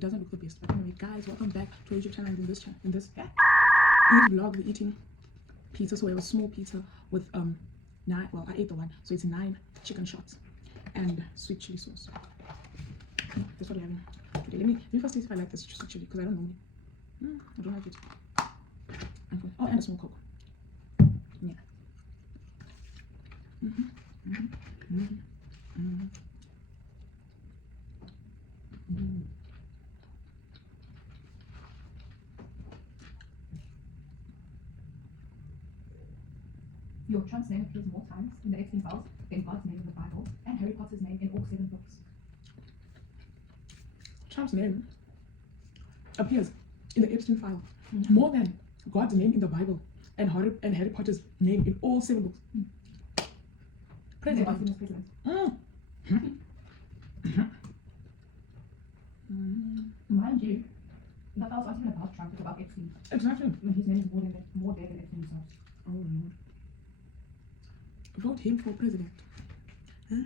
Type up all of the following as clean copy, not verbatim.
it doesn't look the best. But anyway, guys, welcome back to our YouTube channel. In this in this vlog, we're eating pizza. So we have a small pizza with 9. Well, I ate the one, so it's 9 chicken shots and sweet chili sauce. Yeah, that's what we're having today. Let me first see if I like this sweet chili, because I don't know. I don't like it. Oh, and a small Coke. Yeah. Your Trump's name appears more times in the Epstein files than God's name in the Bible, and Harry Potter's name in all 7 books. Trump's name appears in the Epstein file more than God's name in the Bible and Harry Potter's name in all 7 books. They asked him President. as president. Mind you, the files aren't even about Trump, it's about Epstein. Exactly. And his name is more there than Epstein himself. Oh Lord. Vote him for president. Hi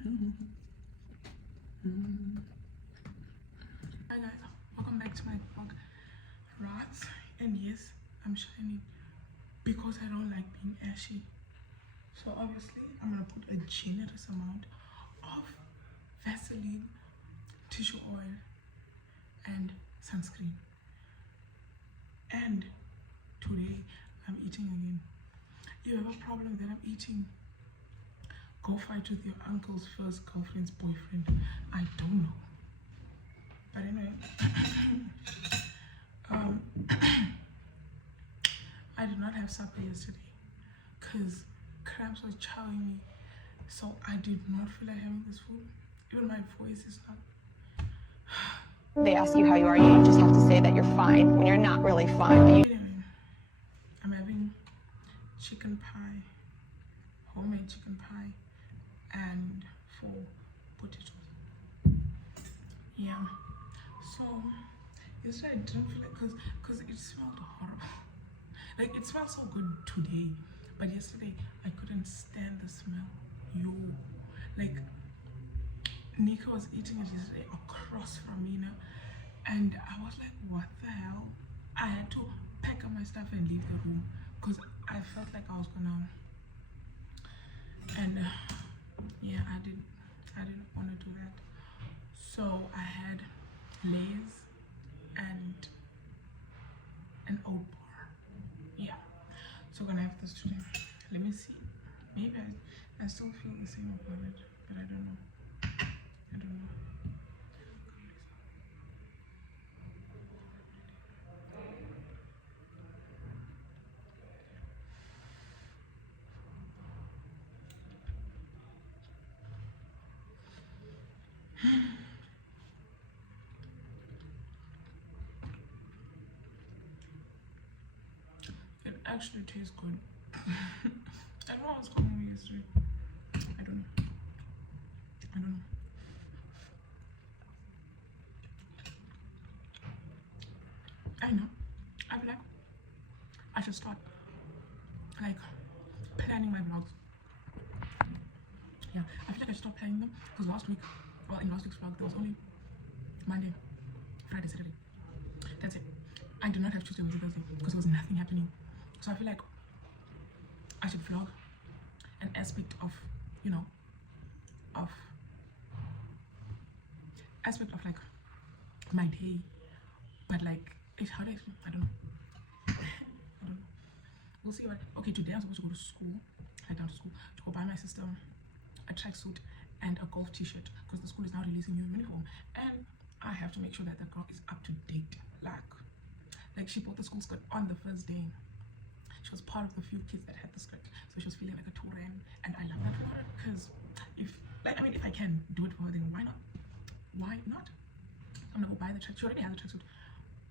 guys, welcome back to my vlog. Right, and yes, I'm shining because I don't like being ashy. So obviously I'm gonna put a generous amount of Vaseline, tissue oil, and sunscreen. And today I'm eating again. You have a problem that I'm eating? Go fight with your uncle's first girlfriend's boyfriend. I don't know. But anyway, I did not have supper yesterday because cramps were chowing me. So I did not feel like having this food. Even my voice is not. They ask you how you are, you just have to say that you're fine when you're not really fine. Anyway, I'm having chicken pie, homemade chicken pie, and 4 potatoes. Yeah. So yesterday I didn't feel like, cause it smelled horrible. Like it smelled so good today, but yesterday I couldn't stand the smell. Like Nika was eating it yesterday across from me now, and I was like, what the hell? I had to pack up my stuff and leave the room because I felt like I was gonna. And yeah, I didn't want to do that. So I had Lay's and an oat bar. Yeah. So I'm gonna have this today. Let me see. Maybe I still feel the same about it, but I don't know. I don't know. It actually tastes good. I don't know what's going on yesterday. I don't know. I know. I feel like I should start like planning my vlogs. Yeah, I feel like I should start planning them because last week, well, in last week's vlog, there was only Monday, Friday, Saturday. That's it. I did not have Tuesday, Wednesday, Thursday because there was nothing happening. So I feel like I should vlog an aspect of, like my day, but like how do I explain? I don't know. We'll see. But okay, today I'm supposed to go to school, head down to school to go buy my sister a tracksuit and a golf t-shirt because the school is now releasing new uniform, and I have to make sure that the girl is up to date. Like she bought the school skirt on the first day. She was part of the few kids that had the skirt, so she was feeling like a Turan, and I love that for her because if I can do it for her, then why not? I'm gonna go buy the tracksuit. She already has a tracksuit,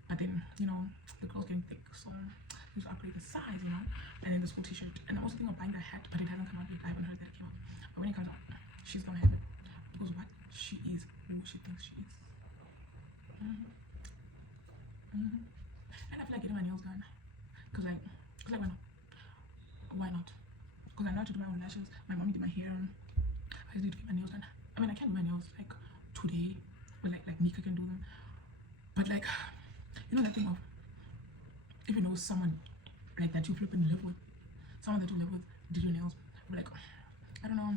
but then the girl's getting thick, so I need to upgrade the size, and then the school t-shirt. And I'm also thinking of buying that hat, but it hasn't come out yet. I haven't heard that it came out, but when it comes out, she's gonna have it because what she is, who she thinks she is. And I feel like getting my nails done because why not? Because I know how to do my own lashes. My mommy did my hair. I just need to get my nails done. I mean, I can do my nails like today, but like Nika can do them. But like, you know that thing of, if you know someone like that you flip and live with, someone that you live with did your nails, I'm like, I don't know,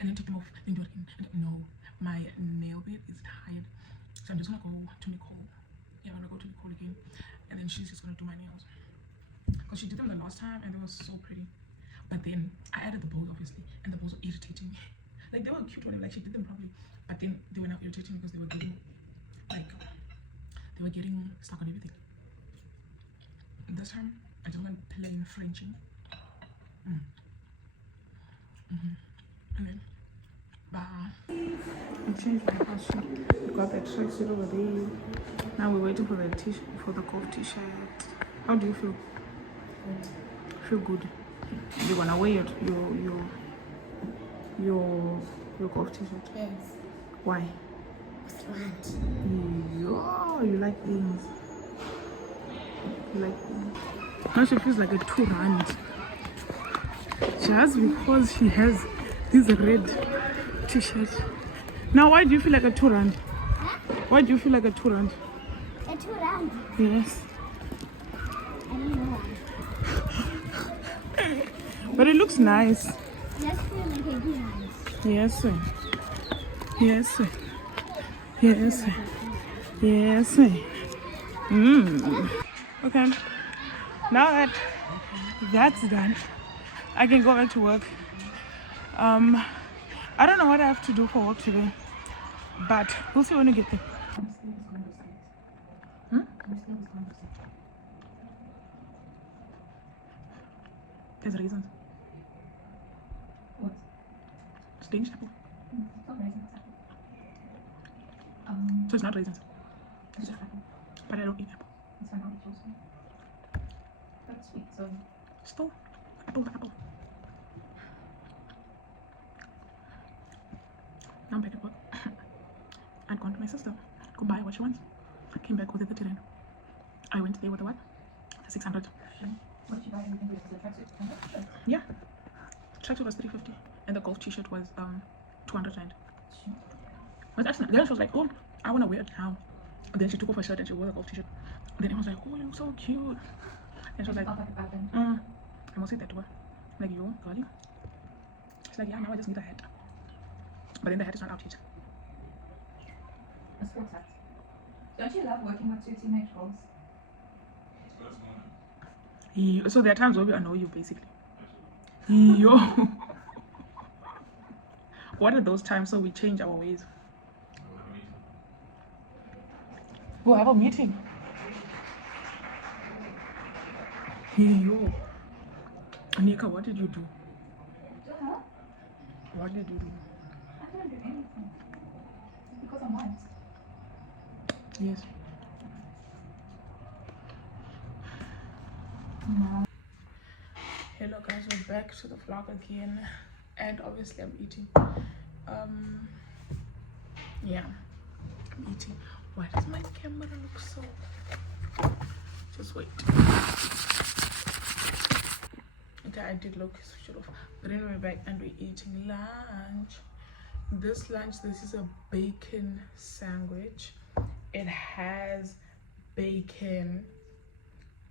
and then take them off, then do it again. And no, my nail bed is tired, so I'm just gonna go to Nicole. Yeah, I'm gonna go to Nicole again, and then she's just gonna do my nails, because she did them the last time and they were so pretty. But then I added the bows obviously, and the bows were irritating me. Like they were cute, whatever, like she did them properly, but then they were now irritating because they were getting like, they were getting stuck on everything. This time I just went plain Frenching. And then bye. I changed my fashion. We got that tracksuit over there. Now we're waiting for the t-shirt, for the golf t-shirt. How do you feel? Feel good. You're gonna wear your golf t-shirt? Yes. Why? Flat. You like things. You like things. Now she feels like a 2 rand. Just because she has this red t-shirt. Now why do you feel like a 2 rand? Why do you feel like a 2 rand? A 2 rand. Yes. I don't know why. But it looks nice. Just feel like a 2 rand. Yes, sir. Yes, sir. Yes, sir. Yes, sir. Okay. Now that that's done, I can go back to work. I don't know what I have to do for work today, but we'll see when we get there. There's reasons. What? It's Danish apple. It's not raisins. So it's not raisins. It's just apple. But I don't eat apple. It's fine. I'll eat yours. But it's sweet, so Still, apple to apple. Now I'm back at work. I'd gone to my sister, go buy what she wants. Came back with the 30 rand. I went there with the what? The 600. what did you buy? Everything with the tracksuit? Sure. Yeah. Tracksuit was 350 and the golf t-shirt was 200 rand. Sure. But that's not, then she was like, oh, I want to wear it now. And then she took off her shirt and she wore the golf t-shirt. And then I was like, oh, you look so cute. And she was like, Felt like a bad thing. I must say that to her. Like, yo, girlie. She's like, yeah, now I just need a hat. But then the hat is not out yet. A sports hat. Don't you love working with two teenage girls? So there are times where we annoy you, basically. Yo. What are those times so we change our ways? We'll have a meeting. Yo. Nika, what did you do? Huh? What did you do? I didn't do anything. Because I'm white. Yes. No. Hello guys, we're back to the vlog again, and obviously I'm eating. Yeah, I'm eating. Why does my camera look so? Just wait. Okay, I did look switch it off, but anyway, we're back and we're eating lunch. This is a bacon sandwich. It has bacon,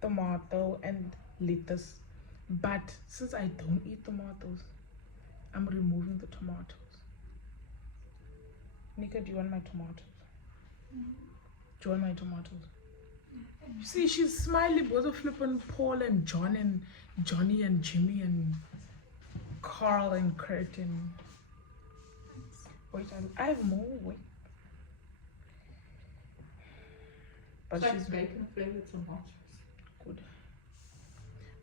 tomato and lettuce, but since I don't eat tomatoes, I'm removing the tomatoes. Nika, do you want my tomatoes? Do you want my tomatoes? You see, she's smiling because of flipping Paul and John and Johnny and Jimmy and Carl and Kurt and wait, I have more. Wait. But So she's it's bacon flavored tomatoes. good.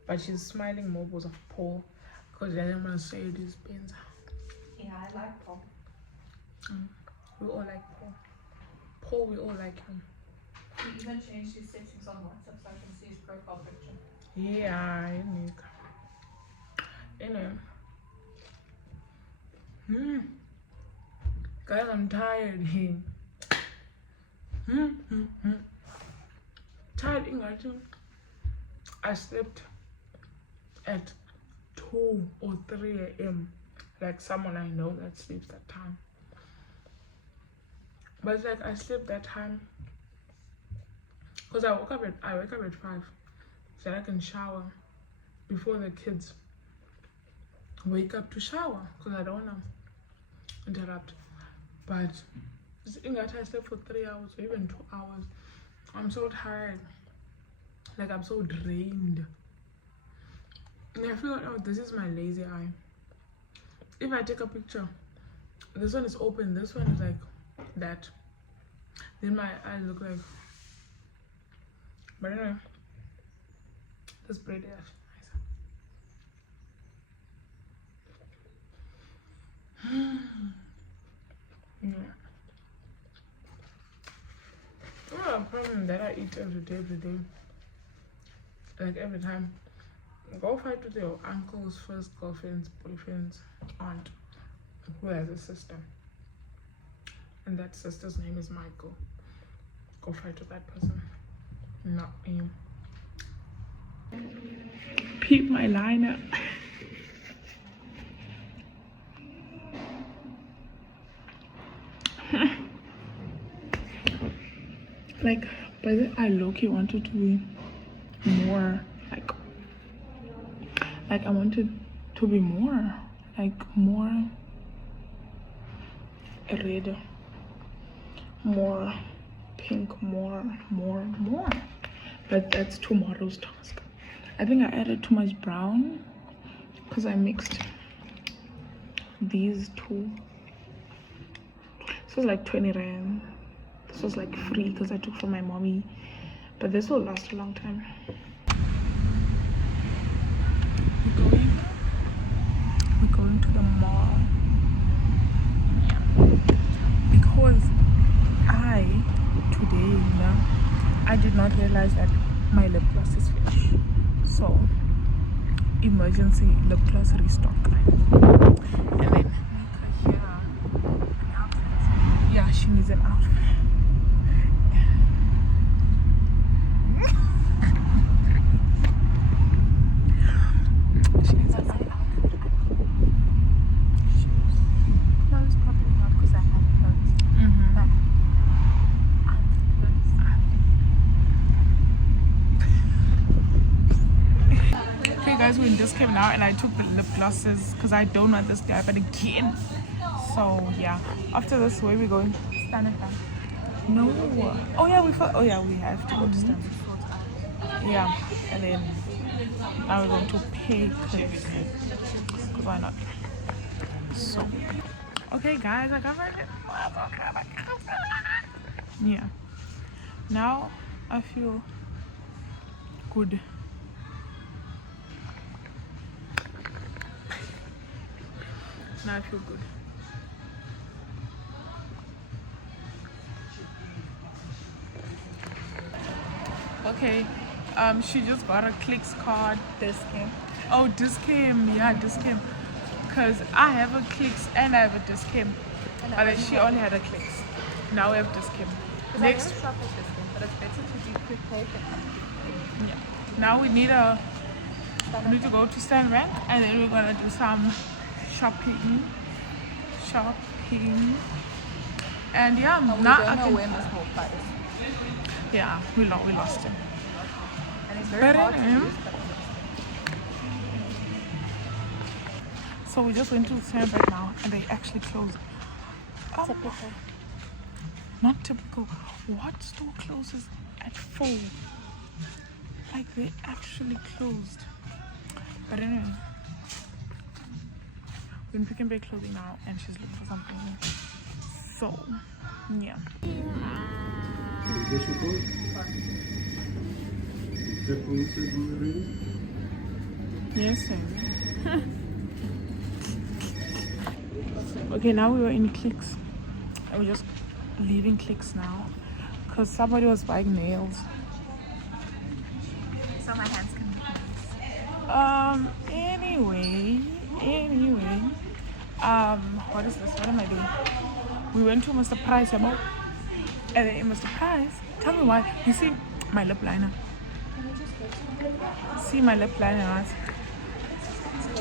But she's smiling more because of Paul, because I didn't want to say these pins. Yeah, I like Paul. We all like Paul. Paul, we all like him. He even changed his settings on WhatsApp so I can see his profile picture. Yeah, Nick. Anyway. Guys, I'm tired. Tired, Ingati. I slept at 2 or 3 a.m. like someone I know that sleeps that time. But it's like I slept that time Because I wake up at 5 so that I can shower before the kids wake up to shower, because I don't want to interrupt. But I slept for 3 hours or even 2 hours. I'm so tired, like I'm so drained. And I figured out this is my lazy eye. If I take a picture, this one is open, this one is like that, then my eyes look like. But anyway, this bread is nice. Yeah. Well, a problem that I eat every day. Like every time. Go fight with your uncle's first girlfriend's boyfriend's aunt who has a sister. And that sister's name is Michael. Go fight with that person. Not me. Peep my liner. Like, by the I low-key wanted to be more like I wanted to be more red, more pink, more, but that's tomorrow's task. I think I added too much brown because I mixed these two. This was like 20 rand. This was like free because I took from my mommy, but this will last a long time. We're going to the mall. Yeah. Because today, I did not realize that my lip gloss is finished. So, emergency lip gloss restock. And then yeah, she needs an outfit. We just came now and I took the lip glosses because I don't want this to happen again. So yeah, after this, where are we going? Standard Bank. No. Oh yeah, we have to go to Standard. Yeah, and then now we're going to pay because why not? So okay guys, I covered it. Yeah. Now I feel good. Now I feel good. Okay, she just got a Clicks card. Discount. Oh, Discount. Yeah, Discount. Because I have a Clicks and I have a Discount. But then she only had a Clicks. Now we have Discount. Next. Shop at Discount, but it's better to be prepared than Yeah. Now we need to go to Stan Bank and then we're gonna do some shopping, and yeah, we now don't I know can. when this whole price. Yeah, we lost him. And it's very hard to use, but so we just went to Stan Bank now, and they actually closed. Oh, typical. not typical. What store closes at 4? Like they actually closed. But anyway. We're in Pick n Pay clothing now and she's looking for something. So, yeah. Yes, sir. Okay, now we were in Clicks. And we're just leaving Clicks now. Because somebody was buying nails. So my hands can be Anyway. What is this? What am I doing? We went to Mr. Price about, and then in Mr. Price, tell me why. You see my lip liner? See my lip liner, right?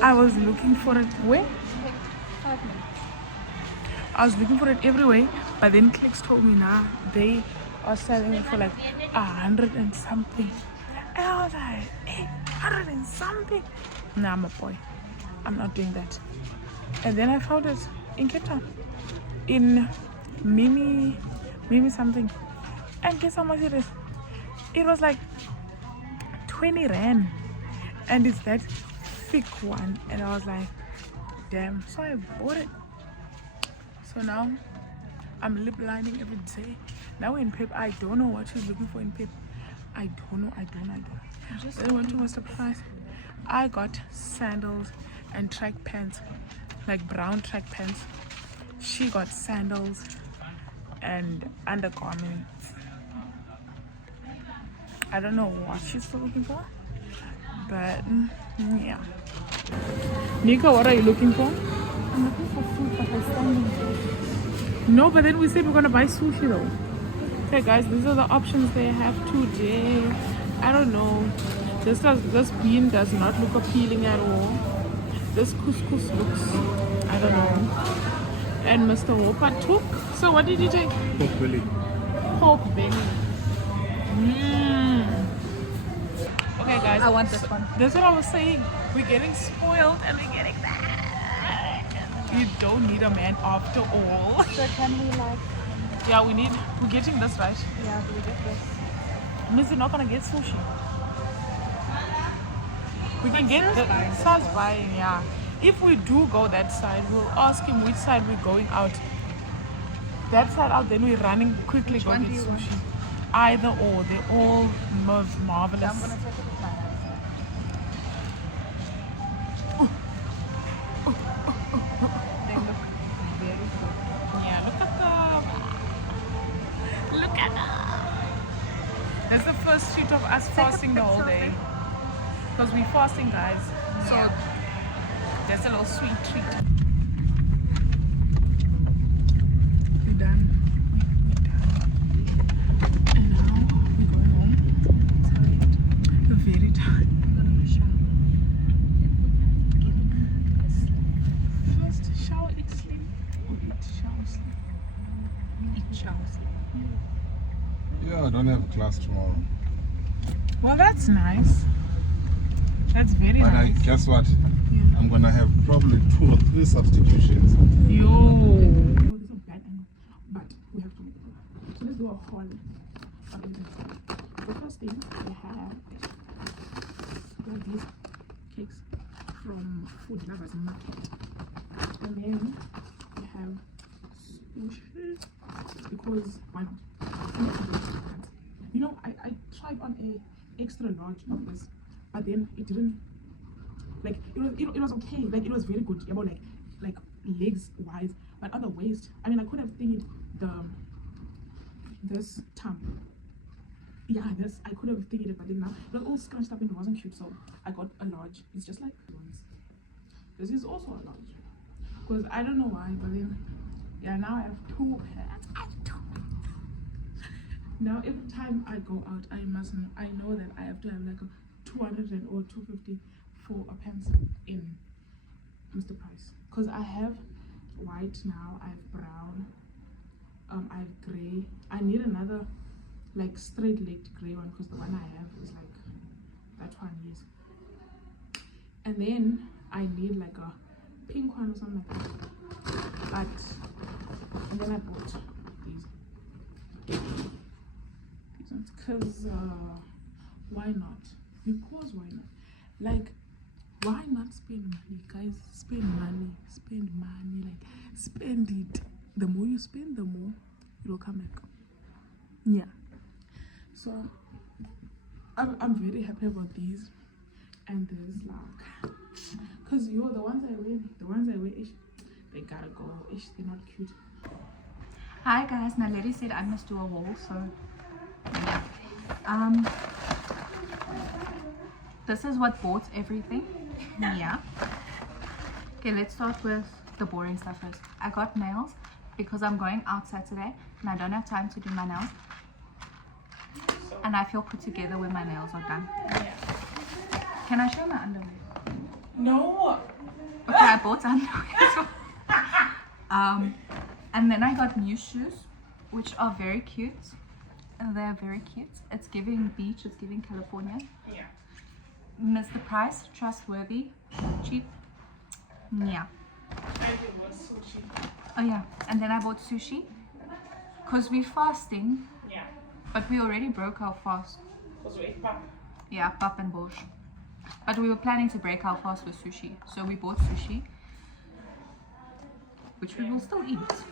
I was looking for it. Where? 5 minutes. I was looking for it everywhere, but then Clicks told me, nah, they was selling it for like 100 and something. And I was like, 800 and something. Nah, I'm a boy. I'm not doing that. And then I found it in Cape Town. In Mimi something. And guess how much it is? It was like 20 rand. And it's that thick one. And I was like, damn. So I bought it. So now I'm lip lining every day. Now in Pep, I don't know what she's looking for in Pep. I don't know. Then when she was surprised, I got sandals and track pants, like brown track pants. She got sandals and undergarments. I don't know what she's still looking for, but yeah. Nika, what are you looking for? I'm looking for food, but we're standing there. No, but then we said we're gonna buy sushi though. Okay guys, these are the options they have today. I don't know. This bean does not look appealing at all. This couscous looks, I don't know. And Mr. Hopper took. So what did you take? Pork belly. Pork belly. Okay guys. I want this one. That's what I was saying. We're getting spoiled and we're getting that. You don't need a man after all. So can we like, Yeah, we're getting this right. yeah, do we get this? Means we're not gonna get sushi. We can get the Sal's buying, yeah. If we do go that side, we'll ask him which side we're going out. That side out, then we're running quickly go one get do you want? sushi. Either or, they're all marvelous. I'm gonna take it with my hands. They look very good. Yeah, look at them. Look at them. That's the first shoot of us fasting the whole day. Because we're fasting, guys. So Yeah. that's a little sweet treat. We're done. We're done. And now we're going home. We're very tired. I'm gonna go shower. First shower, eat, sleep. Or eat, shower, sleep. Eat, shower, sleep. Yeah, I don't have class tomorrow. Well, that's nice. That's very But nice. guess what? Yeah. I'm gonna have probably 2 or 3 substitutions. Yo. Oh, this is a bad angle, but we have to. So let's do a haul. The first thing we have these cakes from Food Lovers Market, and then we have sushi because why not? You know, I tried on a extra large of this, but then it didn't. Like it was okay. Like it was very good. About like legs wise, but on the waist, I mean, I could have thingied this tump. Yeah, this I could have thingied it, but then now it was all scrunched up and it wasn't cute. So I got a large. It's just like this is also a large. Because I don't know why, but then yeah, now I have 2 pants. Now every time I go out, I know that I have to have like a 200 or 250 for a pants in Mr. Price. Because I have white now, I have brown, I have grey. I need another like straight legged grey one because the one I have is like that one, yes. And then I need like a pink one or something like that. And then I bought these ones because why not? Because why not? Like, why not spend money, guys? Spend money, like spend it. The more you spend, the more it will come back. Yeah. So I'm very happy about these and this, like, because the ones I wear, ish, they gotta go, ish, they're not cute. Hi guys, now Letty said I must do a haul, so yeah. This is what bought everything. Yeah. Okay, let's start with the boring stuff first. I got nails because I'm going out Saturday and I don't have time to do my nails. And I feel put together when my nails are done. Yeah. Can I show my underwear? No. Okay, I bought underwear. And then I got new shoes, which are very cute. They're very cute. It's giving beach, it's giving California. Yeah. Mr. Price, trustworthy, cheap. Yeah. It was sushi. Oh yeah, and then I bought sushi because we're fasting, Yeah. but we already broke our fast. Because we ate pap. Yeah, pap and borscht. But we were planning to break our fast with sushi, so we bought sushi, which we will still eat.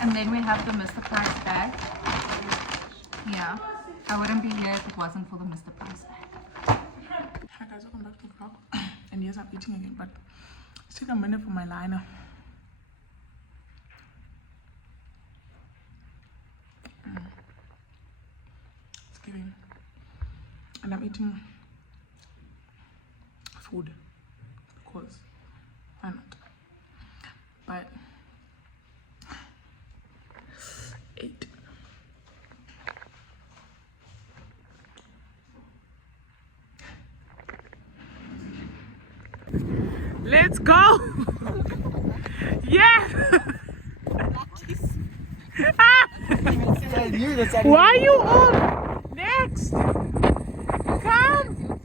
And then we have the Mr. Price bag. Yeah, I wouldn't be here if it wasn't for the Mr. Price bag. Hi guys, welcome back to the vlog. And yes, I'm eating again, but it's taking a minute for my liner. It's giving. And I'm eating food because why not? But 8. Let's go! Yeah! Why are you on? Next! Come!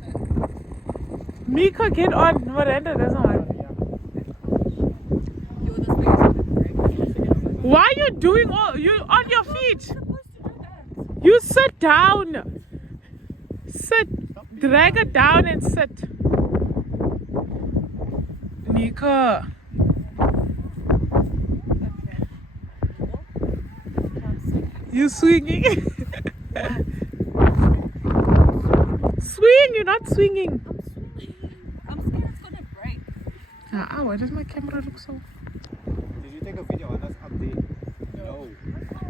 Mika, get on. Miranda doesn't want. Why are you doing all? You on your feet? You sit down. Sit. Drag it down and sit. Mika. You swinging? Swing, you're not swinging. I'm scared it's gonna break. Why does my camera look so? Did you take a video on us update? No.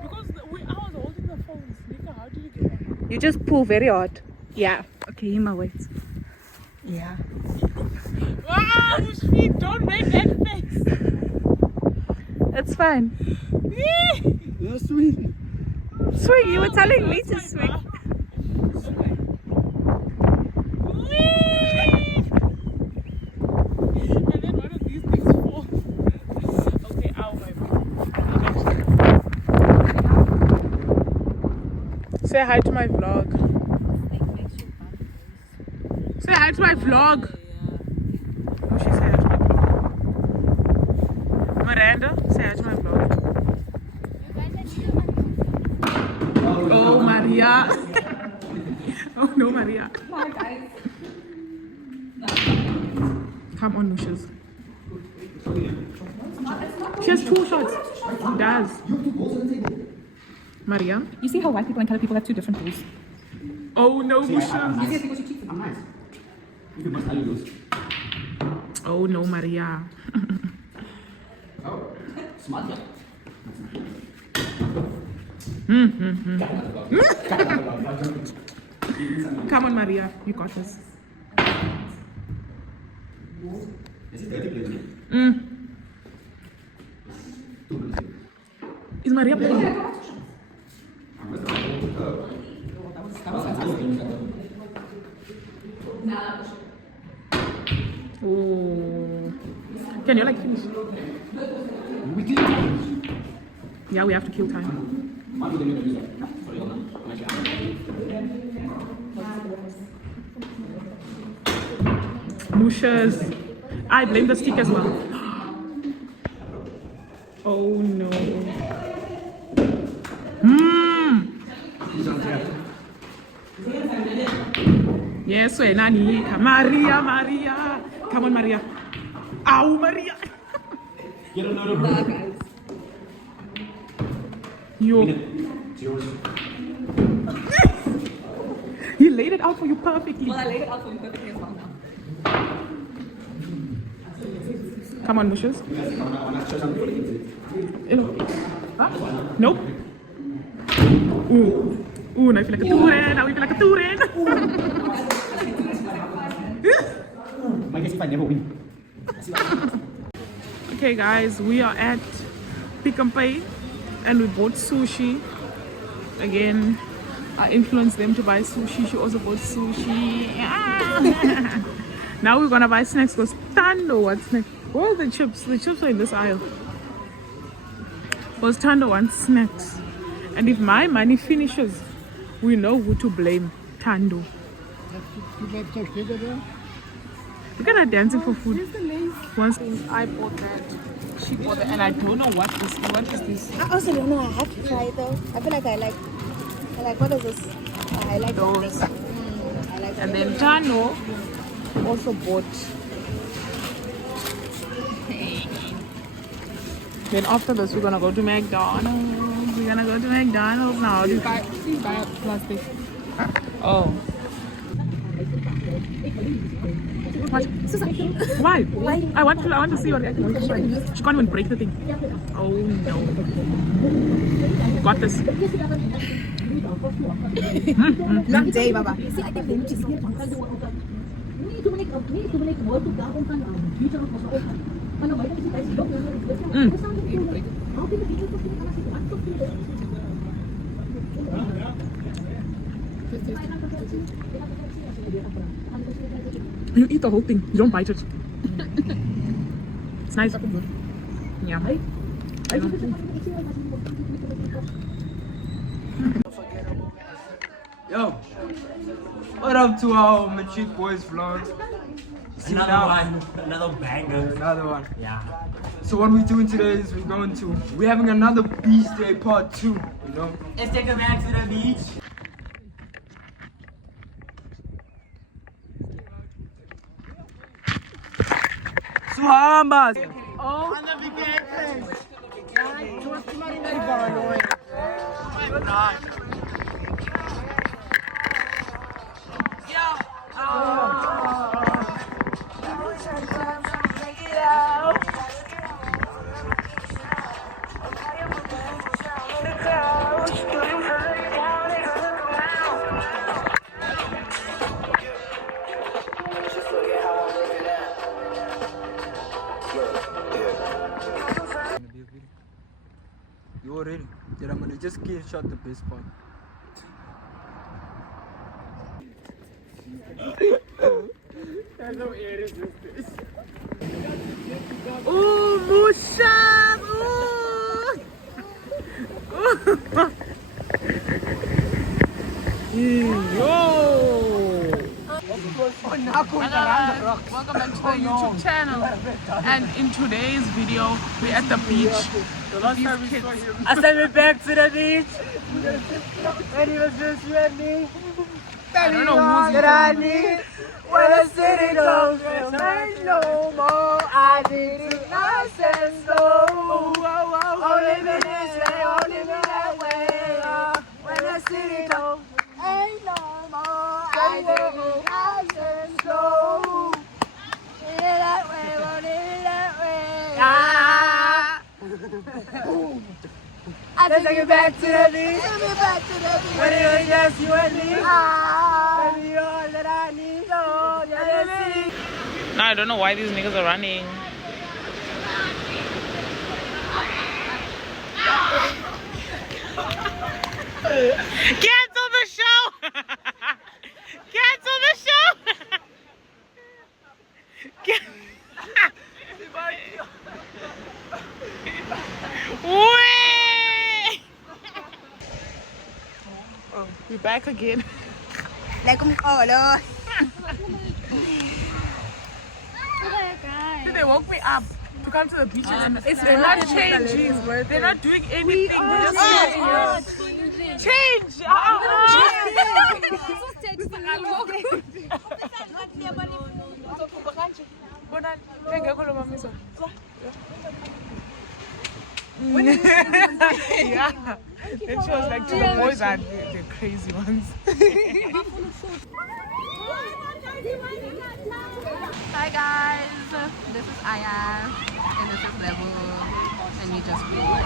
Because I was holding the phones. Mika, how did you get on? You just pull very hard. Yeah. Okay, Hima, wait. Yeah. Wow, feet, don't make that face. It's fine. No swing. Swing, you were telling me to swing. And then one of these things fall. Okay, ow, my back. Say hi to my vlog. Say hi to my vlog. Oh, she said hi to my vlog. Miranda, say hi to my vlog. Oh, Maria. Oh, no, Maria. Hi, guys. Come on, Nushas. She has 2 shots. She does. Maria. You see how white people and colored people have 2 different rules? Oh, no, Nushas. I'm nice. You can must value those. Oh, no, Maria. Oh, smart. Come on, Maria. You got this. Is it dirty place? Is Maria playing? Oh. Can you like finish? Yeah, we have to kill time. Mushas. I blame the stick as well. Oh no. Yes, we nani. Maria. Come on, Maria. Ow, Maria. Get another guys. You. It's yours. He laid it out for you perfectly. Well, I laid it out for you perfectly as well now. Come on, Mushas. Wanna show something? Huh? Nope. Ooh, now you feel like a Turin. Now you feel like a Turin. I guess if I never win. Okay, guys, we are at Pick n Pay and we bought sushi. Again, I influenced them to buy sushi. She also bought sushi. Now we're gonna buy snacks because Tando wants snacks. Where are the chips? The chips are in this aisle. Because Tando wants snacks. And if my money finishes We know who to blame. Tando. Look at her dancing for food. Once I bought that, she bought that, and I don't know what is this. I also don't know. I have to try it though. I feel like I like what is this? I like Those. this. I like And then Tano also bought. Then after this, we're gonna go to McDonald's. We're gonna go to McDonald's now. Please buy plastic. Oh. What? Why? I want to see what she can't even break the thing. Oh no. Got this. Long day, Baba. You eat the whole thing. You don't bite it. It's nice. Yeah. Yo, what up to our Matric Boys vlog? Another banger. Another one. Yeah. So what we're doing today is we're having another beach day part 2, you know? Let's take a back to the beach. Suhambas! Oh, on the You already? Then I'm gonna just screenshot the best part. Ooh, Mushab! Welcome back to the YouTube channel. And in today's video, we're at the beach. I sent me back to the beach. And he was just you and me. I don't know who's That I need when the city don't make no more. I did it nice and slow. Oh, living this way, oh, living that way. When the city don't ain't no more. I did it nice and slow. Live it that way, oh, live it that way. Let's take it back to the beach. When it was just you and me. Baby, all that I need. Oh, you're the city. Now I don't know why these niggas are running. Cancel the show! Cancel the show! Wait! Oh, we're back again. Like oh, They woke me up to come to the beach and they're not changing. They're not doing anything. They're just change. Yeah. Then she was like, to the boys are the crazy ones. Hi guys, this is Aya and this is Level and we just vlog.